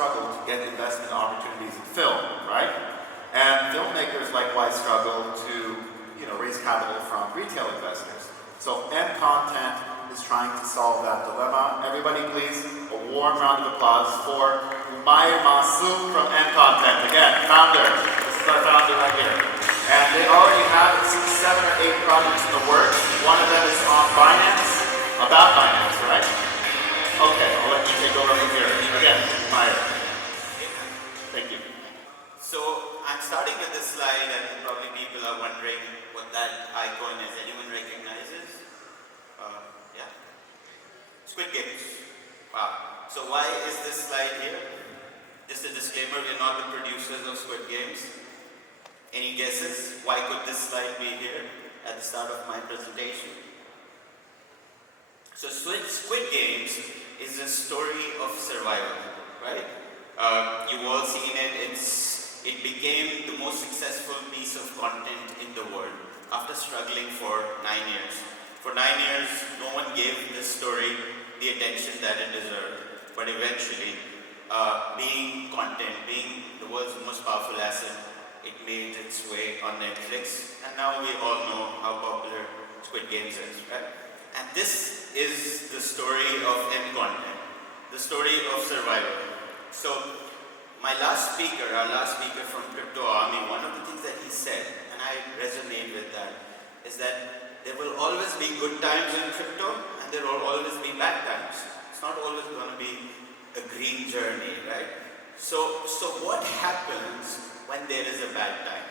struggle to get investment opportunities in film, right? And filmmakers likewise struggle to, raise capital from retail investors. So MContent is trying to solve that dilemma. Everybody please, a warm round of applause for Umair Masoom from MContent. Again, founder. This is our founder right here. And they already have 6, 7, or 8 projects in the works. One of them is on finance, about finance, right? Okay, I'll let you take over from here. Again, Umair. Thank you. So I'm starting with this slide, and probably people are wondering what that icon is. Anyone recognizes? Yeah? Squid Games. Wow. So why is this slide here? Just a disclaimer, we're not the producers of Squid Games. Any guesses? Why could this slide be here at the start of my presentation? So Squid Games is a story of survival, right? You've all seen it. It became the most successful piece of content in the world after struggling for 9 years. For 9 years, no one gave this story the attention that it deserved. But eventually, being content, being the world's most powerful asset, it made its way on Netflix. And now we all know how popular Squid Games is, right? And this is the story of MContent, the story of survival. So, our last speaker from Crypto Army, one of the things that he said, and I resonate with that, is that there will always be good times in crypto, and there will always be bad times. It's not always going to be a green journey, right? So what happens when there is a bad time?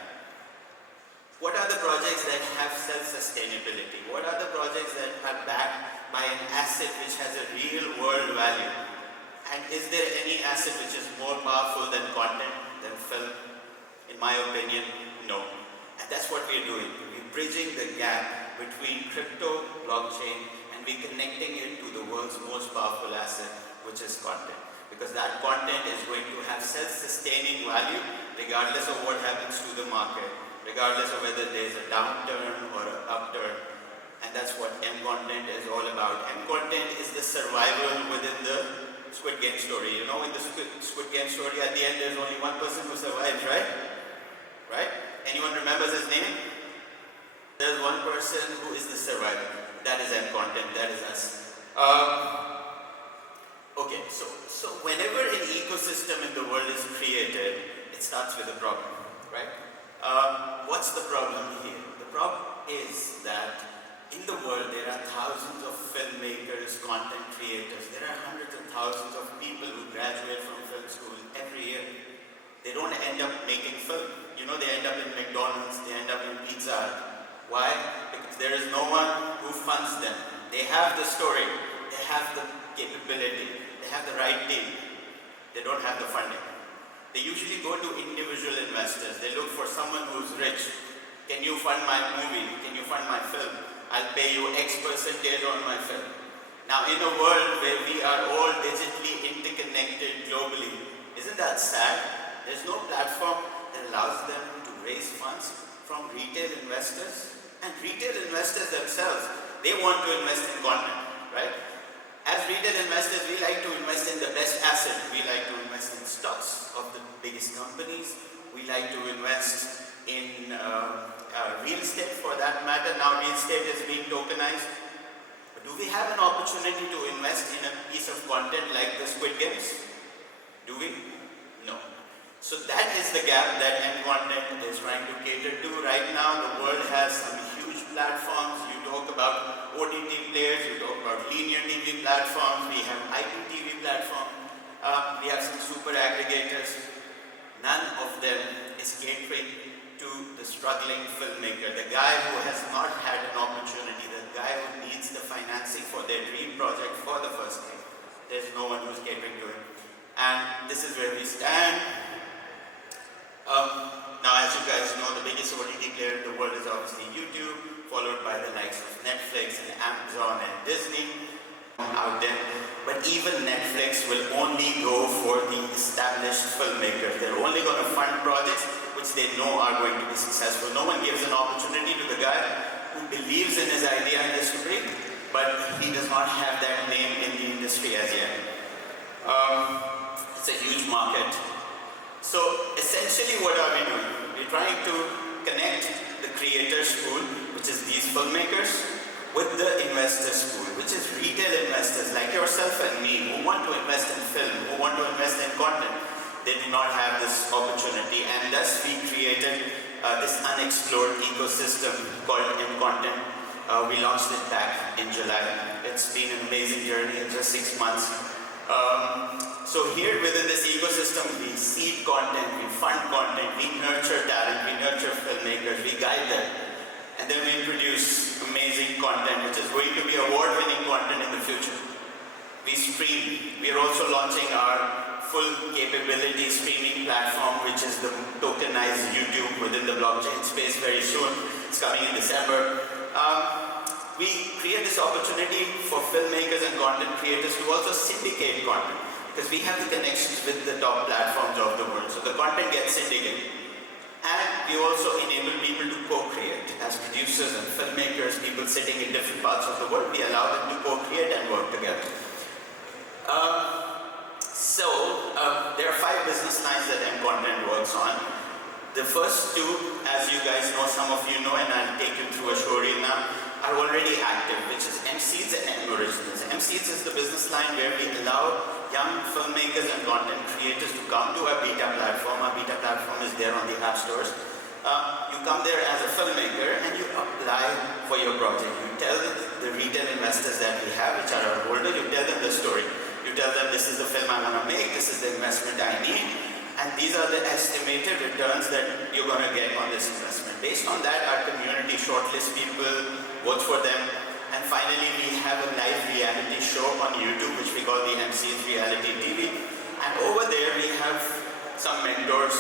What are the projects that have self-sustainability? What are the projects that are backed by an asset which has a real world value? And is there any asset which is more powerful than content, than film? In my opinion, no. And that's what we're doing. We're bridging the gap between crypto, blockchain, and we're connecting it to the world's most powerful asset, which is content. Because that content is going to have self-sustaining value regardless of what happens to the market, regardless of whether there's a downturn or an upturn. And that's what MContent is all about. MContent is the survival within the Squid Game story. In the Squid Game story, at the end, there's only one person who survives, right? Right? Anyone remembers his name? There's one person who is the survivor. That is MContent. That is us. Okay, so whenever an ecosystem in the world is created, it starts with a problem, right? What's the problem here? The problem is that in the world, there are thousands of filmmakers, content creators. There are hundreds of thousands of people who graduate from film school every year. They don't end up making film. They end up in McDonald's, they end up in Pizza Hut. Why? Because there is no one who funds them. They have the story, they have the capability, they have the right team. They don't have the funding. They usually go to individual investors. They look for someone who's rich. Can you fund my movie? Can you fund my film? I'll pay you X percentage on my film. Now, in a world where we are all digitally interconnected globally, isn't that sad? There's no platform that allows them to raise funds from retail investors. And retail investors themselves, they want to invest in content, right? As retail investors, we like to invest in the best asset. We like to invest in stocks of the biggest companies. We like to invest in real estate for that matter. Now real estate is being tokenized. But do we have an opportunity to invest in a piece of content like the Squid Games? Do we? No. So that is the gap that MContent is trying to cater to. Right now the world has some huge platforms. You talk about OTT players, you talk about linear TV platforms, we have IPTV platforms, we have some super aggregators. None of them is catering to the struggling filmmaker, the guy who has not had an opportunity, the guy who needs the financing for their dream project for the first time. There's no one who's catering to him. And this is where we stand. Now, as you guys know, the biggest OTT player in the world is obviously YouTube, followed by the likes of Netflix and Amazon and Disney out there. But even Netflix will only go for the established filmmakers. They're only going to fund projects which they know are going to be successful. No one gives an opportunity to the guy who believes in his idea and his story, but he does not have that name in the industry as yet. It's It's a huge market. So essentially what are we doing? We're trying to connect the creators pool, which is these filmmakers, with the investors pool, which is retail investors like yourself and me who want to invest in film, who want to invest in content. They do not have this opportunity, and thus we created this unexplored ecosystem called MContent. We launched it back in July. It's been an amazing journey in just 6 months. So here within this ecosystem, we seed content, we fund content, we nurture talent, we nurture filmmakers, we guide them. And then we produce amazing content, which is going to be award-winning content in the future. We stream. We are also launching our full capability streaming platform, which is the tokenized YouTube within the blockchain space very soon. It's coming in December. We create this opportunity for filmmakers and content creators to also syndicate content, because we have the connections with the top platforms of the world. So the content gets syndicated. And we also enable people to co-create. As producers and filmmakers, people sitting in different parts of the world, we allow them to co-create and work together. There are 5 business lines that MContent works on. The first 2, as you guys know, some of you know, and I'll take you through a show reel now, are already active, which is MCs and M Originals. MCs is the business line where we allow young filmmakers and content creators to come to our beta platform. Our beta platform is there on the app stores. You come there as a filmmaker and you apply for your project. You tell the retail investors that we have, which are our holders, you tell them the story. You tell them this is the film I want to make, this is the investment I need, and these are the estimated returns that you're going to get on this investment. Based on that, our community shortlists people, votes for them, and finally we have a live reality show on YouTube, which we call the MC's Reality TV. And over there we have some mentors,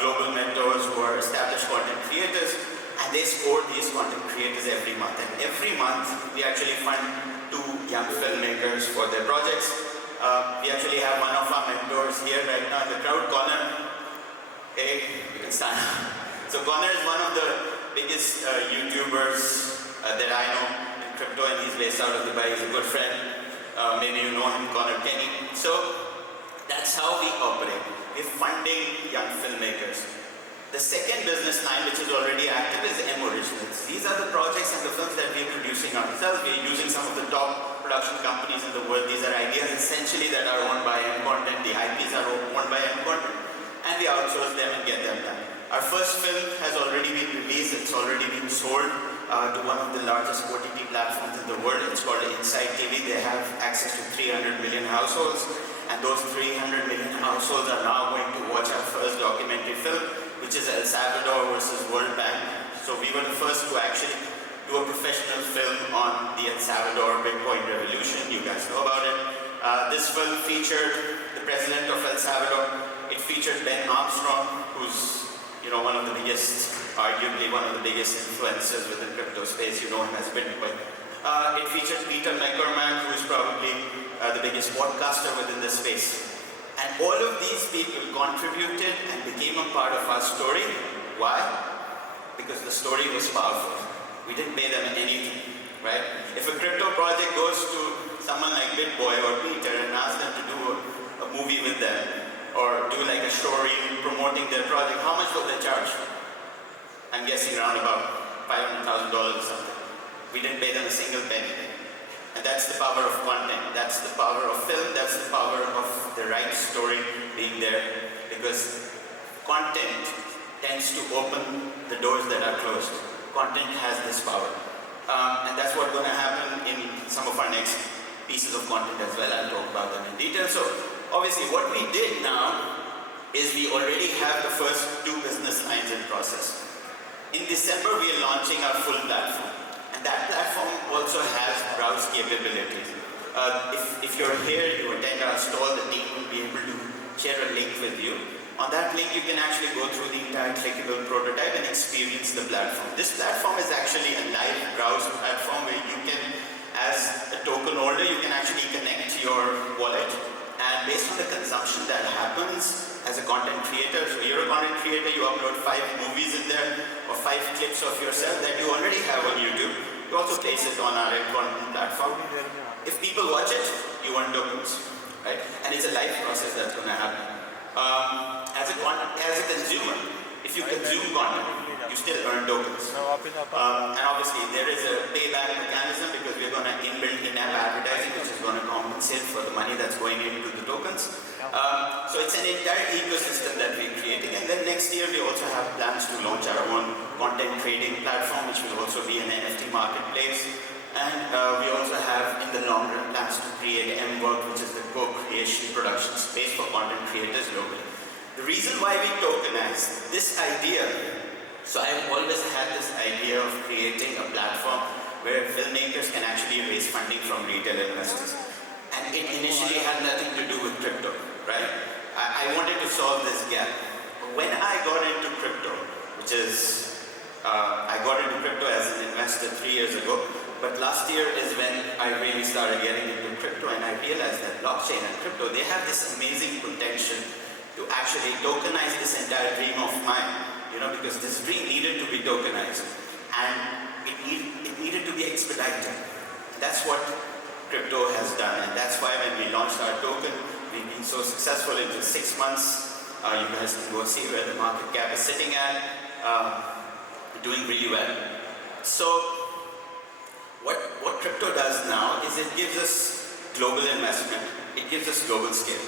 global mentors who are established content creators, and they score these content creators every month. And every month we actually fund 2 young filmmakers for their projects. We actually have one of our mentors here right now in the crowd, Connor. Hey, you can stand up. So Connor is one of the biggest YouTubers that I know in crypto, and he's based out of Dubai. He's a good friend. Maybe you know him, Connor Kenny. So that's how we operate. We're funding young filmmakers. The second business line, which is already active, is M Originals. These are the projects and the films that we are producing ourselves. We are using some of the top production companies in the world. These are ideas essentially that are owned by MContent. The IPs are owned by MContent. And we outsource them and get them done. Our first film has already been released. It's already been sold to one of the largest OTT platforms in the world. It's called Inside TV. They have access to 300 million households. And those 300 million households are now going to watch our first documentary film, which is El Salvador versus World Bank. So we were the first to actually do a professional film on the El Salvador Bitcoin revolution. You guys know about it. This film featured the president of El Salvador. It featured Ben Armstrong, who's one of the biggest, arguably one of the biggest influencers within crypto space. You know him as Bitcoin. It featured Peter McCormack, who is probably the biggest podcaster within this space. And all of these people contributed and became a part of our story. Why? Because the story was powerful. We didn't pay them anything, right? If a crypto project goes to someone like BitBoy or Peter and asks them to do a movie with them, or do like a show reel promoting their project, how much will they charge? I'm guessing around about $500,000 or something. We didn't pay them a single penny. And that's the power of content. That's the power of film. That's the power of the right story being there. Because content tends to open the doors that are closed. Content has this power. And that's what's going to happen in some of our next pieces of content as well. I'll talk about them in detail. So obviously what we did now is we already have the first 2 business lines in process. In December, we are launching our full platform. And that platform also has browse capabilities. If you're here, you attend our stall, the team will be able to share a link with you. On that link, you can actually go through the entire clickable prototype and experience the platform. This platform is actually a live browse platform where you can, as a token holder, you can actually connect your wallet. And based on the consumption that happens as a content creator, so you're a content creator, you upload 5 movies in there, or 5 clips of yourself that you already have on YouTube. You also place it on our content platform. If people watch it, you earn tokens, right? And it's a live process that's going to happen. consumer, if you consume content, you still earn tokens. And obviously there is a payback mechanism because we're going to inbuild in-app advertising, which is going to compensate for the money that's going into the tokens. So it's an entire ecosystem that we're creating. And then next year we also have plans to launch our own content trading platform, which will also be an NFT marketplace. And we also have, in the long run, plans to create MWork, which is the co-creation production space for content creators globally. The reason why we tokenize this idea, so I've always had this idea of creating a platform where filmmakers can actually raise funding from retail investors. And it initially had nothing to do with crypto, right? I wanted to solve this gap. When I got into crypto, which is, I got into crypto as an investor 3 years ago, but last year is when I really started getting into crypto, and I realized that blockchain and crypto, they have this amazing potential to actually tokenize this entire dream of mine, because this dream needed to be tokenized, and it needed to be expedited. That's what crypto has done, and that's why when we launched our token, we've been so successful in just 6 months. You guys can go see where the market cap is sitting at, doing really well. So, what crypto does now is it gives us global investment, it gives us global scale,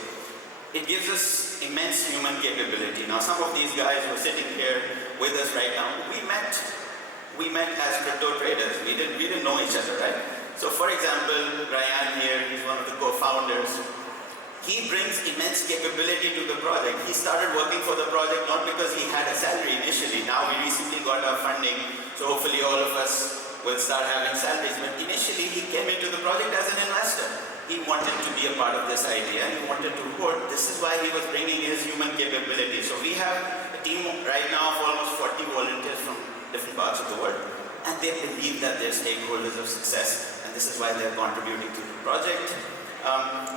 it gives us immense human capability. Now some of these guys who are sitting here with us right now, we met as crypto traders, we didn't know each other, right? So for example, Ryan here, he's one of the co-founders. He brings immense capability to the project. He started working for the project not because he had a salary initially. Now we recently got our funding, so hopefully all of us will start having salaries. But initially he came into the project as an investor. He wanted to be a part of this idea. He wanted to work. This is why he was bringing his human capability. So we have a team right now of almost 40 volunteers from different parts of the world. And they believe that they're stakeholders of success. And this is why they're contributing to the project.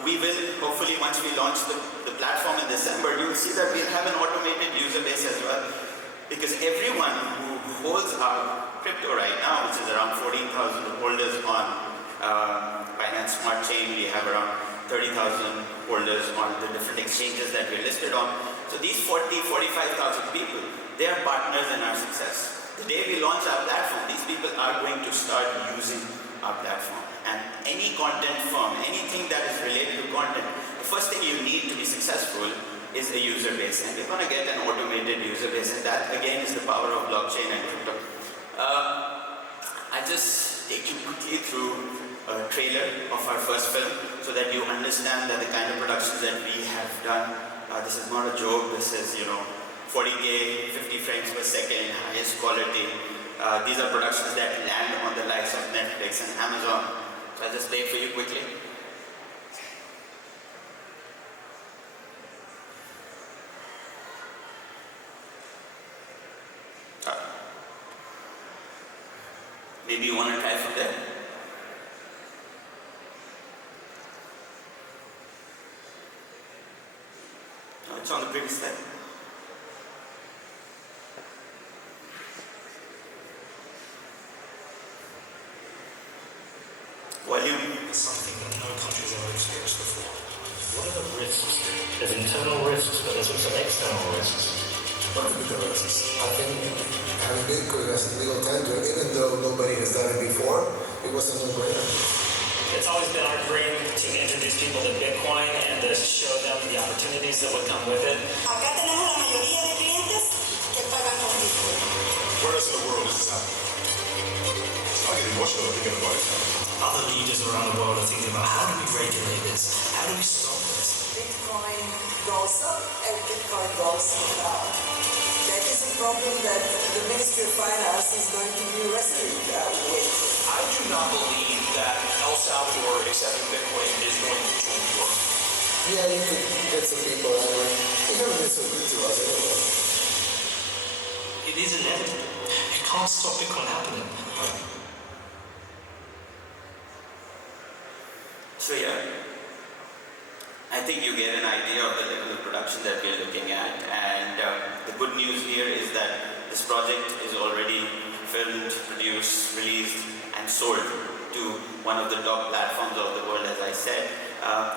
We will, hopefully once we launch the platform in December, you will see that we'll have an automated user base as well. Because everyone who holds our crypto right now, which is around 14,000 holders on Binance Smart Chain, we have around 30,000 holders on the different exchanges that we're listed on. So these 45,000 people, they are partners in our success. The day we launch our platform, these people are going to start using our platform. And any content firm, anything that is related to content, the first thing you need to be successful is a user base. And we're going to get an automated user base, and that again is the power of blockchain and crypto. I just take you quickly through a trailer of our first film so that you understand that the kind of productions that we have done, this is not a joke, this is 40K, 50 frames per second, highest quality. These are productions that land on the likes of Netflix and Amazon. So I'll just play it for you quickly. Maybe you want to try from there? No, it's on the previous slide. Volume. It's something that no country's ever experienced before. What are the risks? There's internal risks, but there's also external risks. What are the risks? I think having Bitcoin as a legal tender, even though nobody has done it before, it was a no-brainer. It's always been our dream to introduce people to Bitcoin and to show them the opportunities that would come with it. Acá tenemos la mayoría de clientes que pagan con Bitcoin. Where else in the world is this happening? I get emotional thinking about it. Other leaders around the world are thinking about how do we regulate this? How do we stop this? Bitcoin goes up and Bitcoin goes down. That is a problem that the Ministry of Finance is going to be wrestling with. I do not believe that El Salvador accepting Bitcoin is going to work. Yeah, you could get some people that way. They haven't been so good to us anyway. It is inevitable. You can't stop Bitcoin happening. So yeah, I think you get an idea of the level of production that we're looking at, and the good news here is that this project is already filmed, produced, released, and sold to one of the top platforms of the world, as I said.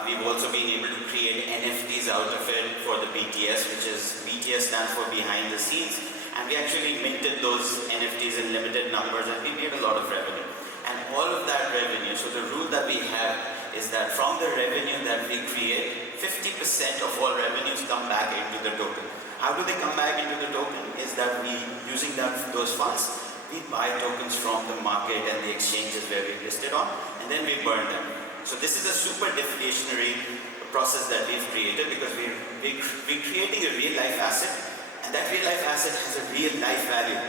We've also been able to create NFTs out of it for the BTS, which is BTS stands for behind the scenes. And we actually minted those NFTs in limited numbers and we made a lot of revenue. And all of that revenue, so the rule that we have is that from the revenue that we create, 50% of all revenues come back into the token. How do they come back into the token? Is that we, using those funds, we buy tokens from the market and the exchanges where we listed on, and then we burn them. So this is a super deflationary process that we've created because we're creating a real life asset, and that real life asset has a real life value.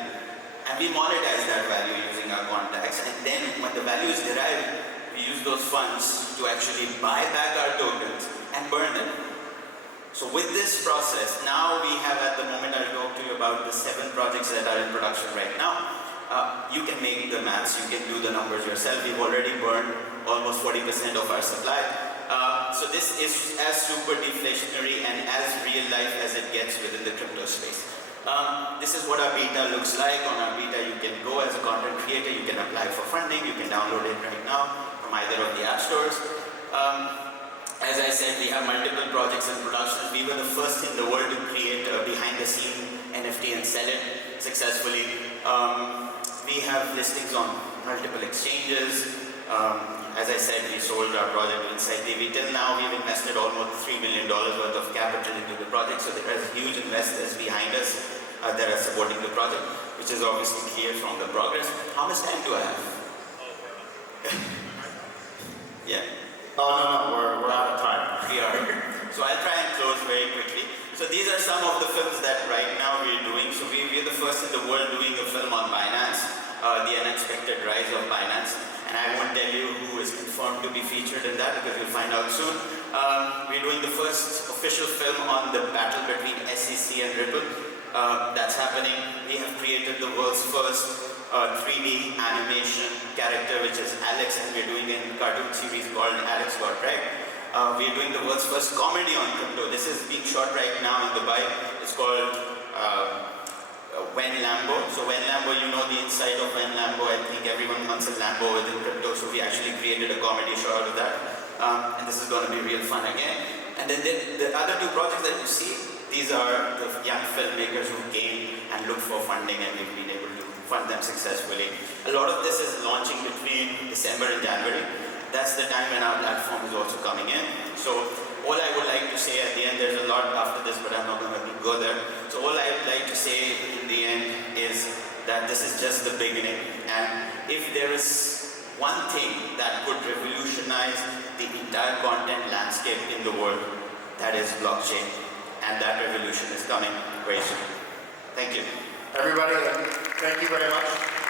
And we monetize that value using our contacts, and then when the value is derived, we use those funds to actually buy back our tokens and burn them. So with this process, now we have at the moment, I'll talk to you about the 7 projects that are in production right now. You can make the maths, you can do the numbers yourself. We've already burned almost 40% of our supply. So this is as super deflationary and as real life as it gets within the crypto space. This is what our beta looks like. On our beta, you can go as a content creator, you can apply for funding, you can download it right now from either of the app stores. As I said, we have multiple projects in production. We were the first in the world to create a behind-the-scene NFT and sell it successfully. We have listings on multiple exchanges. As I said, we sold our project to Insight TV. Till now, we've invested almost $3 million worth of capital into the project. So there are huge investors behind us that are supporting the project, which is obviously clear from the progress. How much time do I have? Yeah. Oh, no, we're out of time. We are. So I'll try and close very quickly. So these are some of the films that right now we're doing. So we're the first in the world doing a film on Binance, The Unexpected Rise of Binance. And I won't tell you who is confirmed to be featured in that because you'll find out soon. We're doing the first official film on the battle between SEC and Ripple. That's happening. We have created the world's first 3D animation character, which is Alex, and we're doing a cartoon series called Alex Got Right. We're doing the world's first comedy on crypto. This is being shot right now in Dubai. It's called When Lambo. So When Lambo, you know the inside of When Lambo. I think everyone wants a Lambo within crypto, so we actually created a comedy show out of that. And this is going to be real fun again. And then the other 2 projects that you see, these are the young filmmakers who came and looked for funding, and we've been able to fund them successfully. A lot of this is launching between December and January. That's the time when our platform is also coming in. So all I would like to say at the end, there's a lot after this, but I'm not going to go there. So all I would like to say in the end is that this is just the beginning. And if there is one thing that could revolutionize the entire content landscape in the world, that is blockchain. And that revolution is coming very soon. Thank you. Everybody, thank you very much.